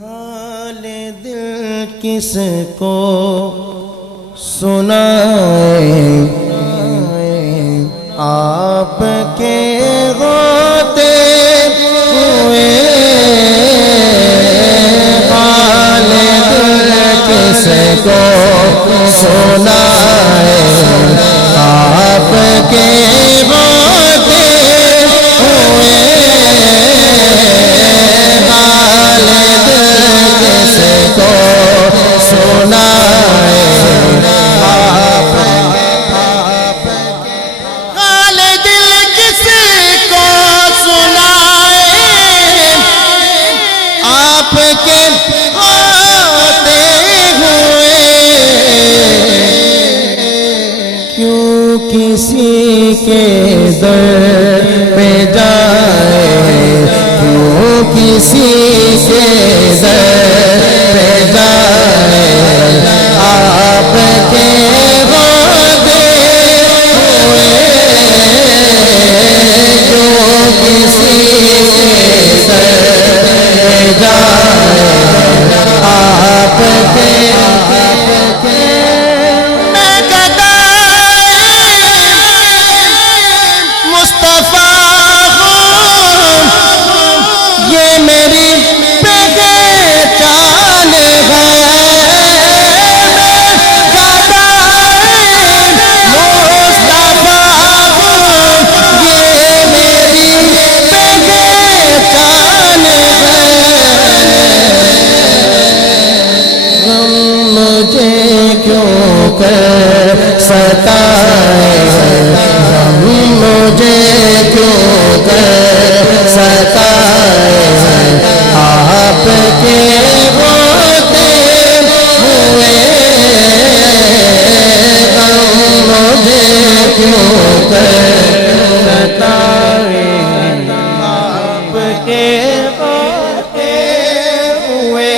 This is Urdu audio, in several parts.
حال دل کس کو سنائیں، آپ کے غوطے ہوئے حال دل کس کو سنائیں، آپ کے غوطے ہوئے حال دل کس کو سنائیں، حال دل کس کو سنائیں، آپ کے ہوتے ہوئے کیوں کسی کے در پہ جائے، کیوں کسی کے در پہ جائے، آپ کے ہوتے ہوئے کیوں کسی کے در پہ جائے، آپ کے میں گدائے مصطفیٰ ہوں، یہ میری پہچان ہے، ستائے غم مجھے کیوں کر ستائے، آپ کے ہوتے ہوئے غم مجھے کیوں کر ستائے، آپ کے ہوتے ہوئے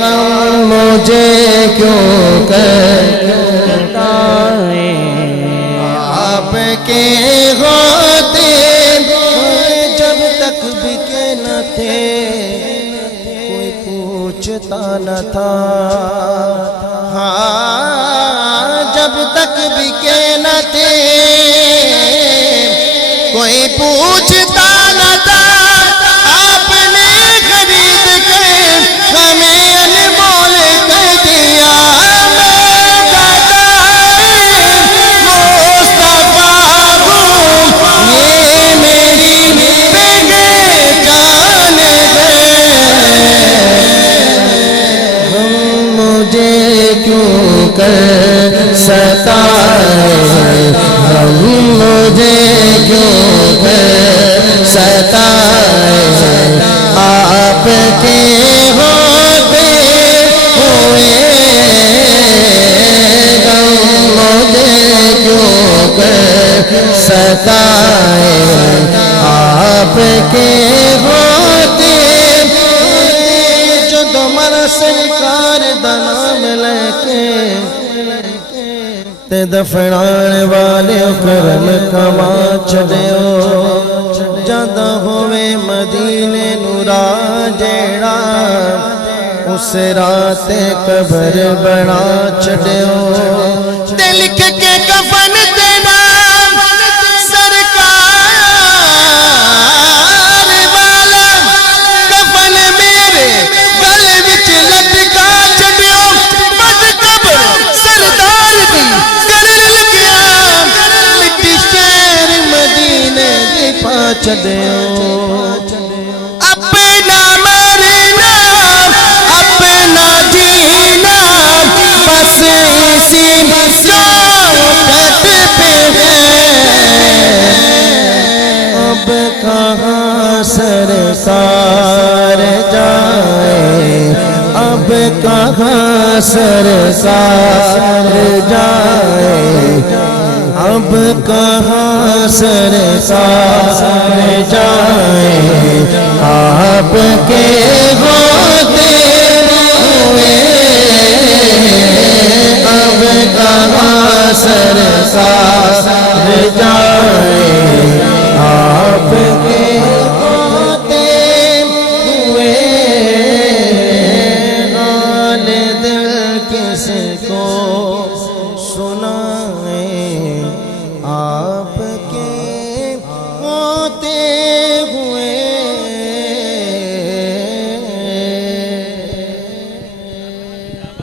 غم مجھے کیوں کر ستائے، آپ کے ہوتے ہوئے جب تک بکے نہ تھے کوئی پوچھتا نہ تھا، ہاں جب تک بکے نہ تھے کوئی پوچھتا نہ تھا، آپ نے خرید کر ہمیں انمول کر دیا، کر ستائے غم مجھے کیوں کر ستائے، آپ کے ہوتے ہوئے غم مجھے کیوں کر ستائے، آپ کے ہوتے ہوئے جو دومر سرکار دنام لے کے تے دفنان والے کرم کما چھڑیو، جدہ ہوئے مدینے نورا جیڑا اس رات قبر بنا چھڑیو، تے لکھ کے کفن دینا سرکار والا، کفن میرے گل وچ لٹکا چھڑیو، بد قبر سردار دی چھڑیو، اپنا مرنا اپنا جینا بس اسی چوکھٹ پہ ہے، اب کہاں سرکار جائے، اب کہاں سرکار جائے، اب کہاں سرکار جائے، آپ کے ہوتے ہوئے اب کہاں سرکار جائے، آپ کے ہوتے ہوئے کس کو سنائیں